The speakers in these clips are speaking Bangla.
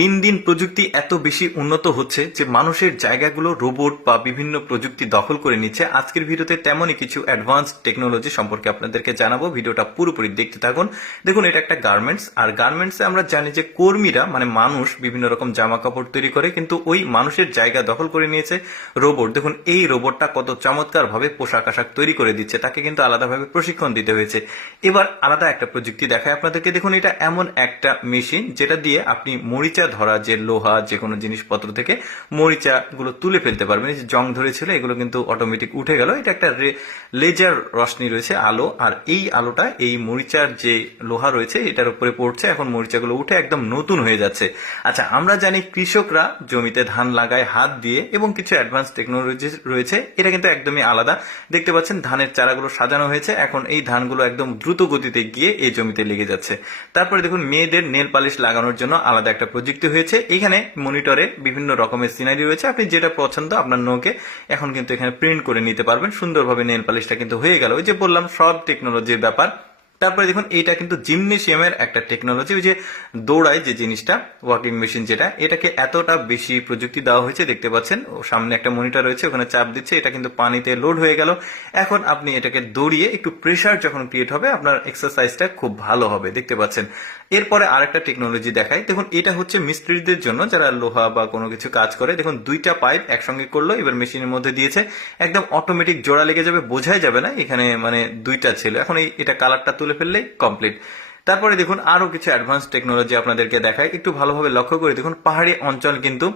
দিন দিন প্রযুক্তি এত বেশি উন্নত হচ্ছে যে মানুষের জায়গাগুলো রোবট বা বিভিন্ন প্রযুক্তি দখল করে নিচ্ছে। আজকের ভিডিওতে তেমনই কিছু অ্যাডভান্স টেকনোলজি সম্পর্কে আপনাদেরকে জানাবো। ভিডিওটা পুরোপুরি দেখতে থাকুন। দেখুন, এটা একটা গার্মেন্টস, আর গার্মেন্টসে আমরা জানি যে কর্মীরা মানে মানুষ বিভিন্ন রকম জামা কাপড় তৈরি করে, কিন্তু ওই মানুষের জায়গা দখল করে নিয়েছে রোবট। দেখুন এই রোবটটা কত চমৎকার ভাবে পোশাক আশাক তৈরি করে দিচ্ছে, তাকে কিন্তু আলাদাভাবে প্রশিক্ষণ দিতে হয়েছে। এবার আলাদা একটা প্রযুক্তি দেখায় আপনাদেরকে। দেখুন, এটা এমন একটা মেশিন যেটা দিয়ে আপনি মরিচা ধরা যে লোহা যে কোনো জিনিসপত্র থেকে মরিচা গুলো তুলে ফেলতে পারবেন। এই যে জং ধরেছিল এগুলো কিন্তু অটোমেটিক উঠে গেল। এটা একটা লেজার রশ্মি রয়েছে, আলো, আর এই আলোটা এই মরিচার যে লোহা রয়েছে এটার উপরে পড়ছে। এখন মরিচাগুলো উঠে একদম নতুন হয়ে যাচ্ছে। আচ্ছা, আমরা জানি কৃষকরা জমিতে ধান লাগায় হাত দিয়ে, এবং কিছু অ্যাডভান্স টেকনোলজি রয়েছে, এটা কিন্তু একদমই আলাদা। দেখতে পাচ্ছেন ধানের চারাগুলো সাজানো হয়েছে, এখন এই ধানগুলো একদম দ্রুত গতিতে গিয়ে এই জমিতে লেগে যাচ্ছে। তারপরে দেখুন, মেয়েদের নেল পালিশ লাগানোর জন্য আলাদা একটা প্রযুক্তি হয়েছে। এখানে মনিটরে বিভিন্ন রকমের সিনারি রয়েছে, আপনি যেটা পছন্দ আপনার নোকে এখন কিন্তু এখানে প্রিন্ট করে নিতে পারবেন। সুন্দরভাবে নেল পালিশটা কিন্তু হয়ে গেল। ওই যে বললাম সব টেকনোলজির ব্যাপার। তারপরে দেখুন, এইটা কিন্তু জিমনেশিয়ামের একটা টেকনোলজি। ওই যে দৌড়ায় যে জিনিসটা, ওয়াকিং মেশিন যেটা, এটাকে এতটা বেশি প্রযুক্তি দেওয়া হয়েছে। দেখতে পাচ্ছেন ও সামনে একটা মনিটর রয়েছে, ওখানে চাপ দিচ্ছে, এটা কিন্তু পানিতে লোড হয়ে গেল। এখন আপনি এটাকে দৌড়িয়ে একটু প্রেসার যখন ক্রিয়েট হবে আপনার এক্সারসাইজটা খুব ভালো হবে। দেখতে পাচ্ছেন। এরপরে আরেকটা টেকনোলজি দেখাই। দেখুন, এটা হচ্ছে মিস্ত্রিদের জন্য যারা লোহা বা কোনো কিছু কাজ করে। দেখুন, দুইটা পাইপ একসঙ্গে করলো, এবার মেশিনের মধ্যে দিয়েছে, একদম অটোমেটিক জোড়া লেগে যাবে, বোঝাই যাবে না এখানে মানে দুইটা ছিল। এখন এটা কালারটা তুলে ফেললেই কমপ্লিট। তারপরে দেখুন আরো কিছু অ্যাডভান্স টেকনোলজি আপনাদেরকে দেখায়। একটু ভালোভাবে লক্ষ্য করে দেখুন, পাহাড়ি অঞ্চল কিন্তু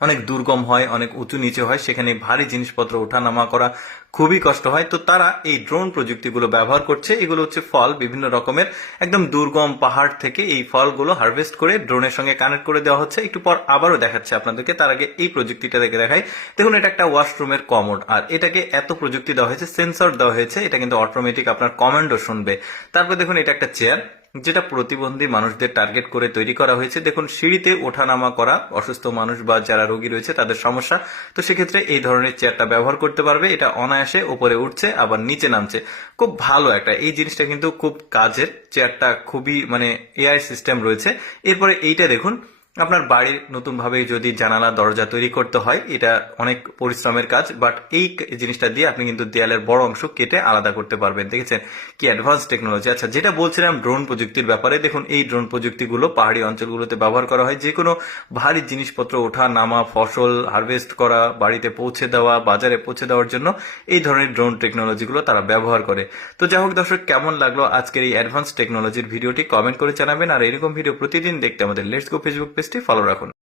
অনেক দুর্গম হয়, অনেক উঁচু নিচে হয়, সেখানে ভারী জিনিসপত্র ওঠানামা করা খুবই কষ্ট হয়। তো তারা এই ড্রোন প্রযুক্তিগুলো ব্যবহার করছে। এগুলো হচ্ছে ফল বিভিন্ন রকমের, একদম দুর্গম পাহাড় থেকে এই ফলগুলো হারভেস্ট করে ড্রোনের সঙ্গে কানেক্ট করে দেওয়া হচ্ছে। একটু পর আবারও দেখাচ্ছে আপনাদেরকে, তার আগে এই প্রযুক্তিটা দেখে দেখাই। দেখুন, এটা একটা ওয়াশরুমের কমোড, আর এটাকে এত প্রযুক্তি দেওয়া হয়েছে, সেন্সর দেওয়া হয়েছে, এটা কিন্তু অটোমেটিক আপনার কমান্ডও শুনবে। তারপর দেখুন, এটা একটা চেয়ার যেটা প্রতিবন্ধী মানুষদের টার্গেট করে তৈরি করা হয়েছে। দেখুন, সিঁড়িতে ওঠানামা করা অসুস্থ মানুষ বা যারা রোগী রয়েছে তাদের সমস্যা, তো সেক্ষেত্রে এই ধরনের চেয়ারটা ব্যবহার করতে পারবে। এটা অনায়াসে উপরে উঠছে আবার নিচে নামছে, খুব ভালো একটা। এই জিনিসটা কিন্তু খুব কাজের, চেয়ারটা খুবই মানে এআই সিস্টেম রয়েছে। এরপরে এইটা দেখুন, আপনার বাড়ির নতুন ভাবে যদি জানালা দরজা তৈরি করতে হয়, এটা অনেক পরিশ্রমের কাজ, বাট এই জিনিসটা দিয়ে আপনি কিন্তু দেয়ালের বড় অংশ কেটে আলাদা করতে পারবেন। দেখেছেন কি অ্যাডভান্স টেকনোলজি। আচ্ছা, যেটা বলছিলাম ড্রোন প্রযুক্তির ব্যাপারে, দেখুন এই ড্রোন প্রযুক্তিগুলো পাহাড়ি অঞ্চলগুলোতে ব্যবহার করা হয়। যে কোনো ভারী জিনিসপত্র ওঠা নামা, ফসল হারভেস্ট করা, বাড়িতে পৌঁছে দেওয়া, বাজারে পৌঁছে দেওয়ার জন্য এই ধরনের ড্রোন টেকনোলজিগুলো তারা ব্যবহার করে। তো যাই হোক দর্শক, কেমন লাগলো আজকের এই অ্যাডভান্স টেকনোলজির ভিডিওটি কমেন্ট করে জানাবেন। আর এরকম ভিডিও প্রতিদিন দেখতে আমাদের লেটস গো ফেসবুক পেজটি ফলো রাখুন।